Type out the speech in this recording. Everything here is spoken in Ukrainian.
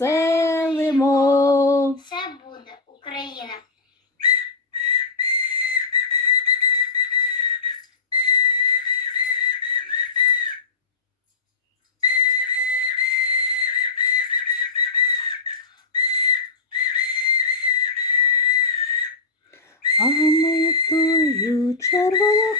розвеселимо. Все буде Україна. А ми тую червону